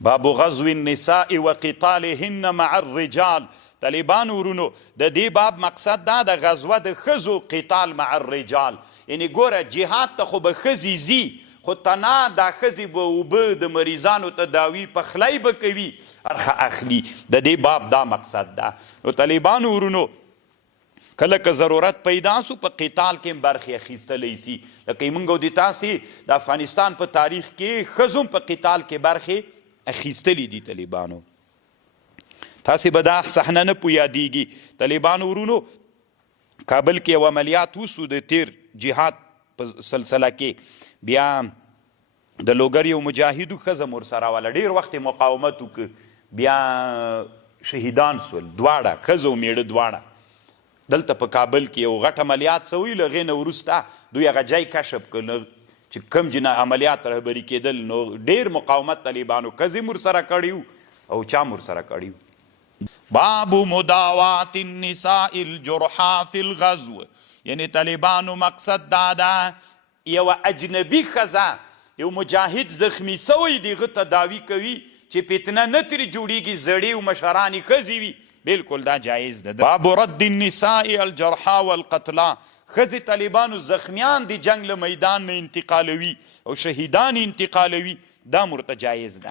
باب غزو النساء وقتالهن مع الرجال. طالبان ورونو د دې باب مقصد دا د غزوه د ښځو قتال مع الرجال، یعنی ګوره جهاد ته خو به ښځې ځي، خو تنا دا ښځې به اوبه د مریضانو تداوي پخلی به کوي، برخه اخلي. د دې باب دا مقصد ده. نو طالبانو ورونو کله که ضرورت پیدا سو په قتال کې برخې اخیستلی سي، لکه موږ او د تاسې د افغانستان په تاریخ کې ښځو په قتال کې برخې اخیستلی دي. طالبانو تاسې به دا صحنه نه پو یادیږي. طالبانو ورونو کابل کې یو عملیات وسو د تیر جهاد په سلسله کې، بیا د لوګر یو مجاهدو ښځه ورسره وله، ډېر وخت یې مقاومت وکړ، بیا شهیدان سول دواړه، ښځه او میړه دواړه. دلته په کابل کې یو غټ عملیات سوی، له هغې نه وروسته دوی هغه ځای کشف کړ چې کوم جنه عملیات رهبري کېدل، نو ډېر مقاومت طالبانو ښځې ورسره کړي او چا ورسره کړي. باب مداوات النساء الجرحى في الغزو، یعنی طالبانو مقصد دا ده یو اجنبي ښځه یو مجاهد زخمی سوی دی هغه تداوي کوي چې فتنه نه ترې جوړیږي، زړې او مشرانې ښځې وي، بالکل دا جایز ده. باب رد النساء الجرحى والقتلى، ښځې طالبانو زخمیان د جنگ له میدان نه انتقالوي او شهیدان انتقالوي، دا مرته جایز ده.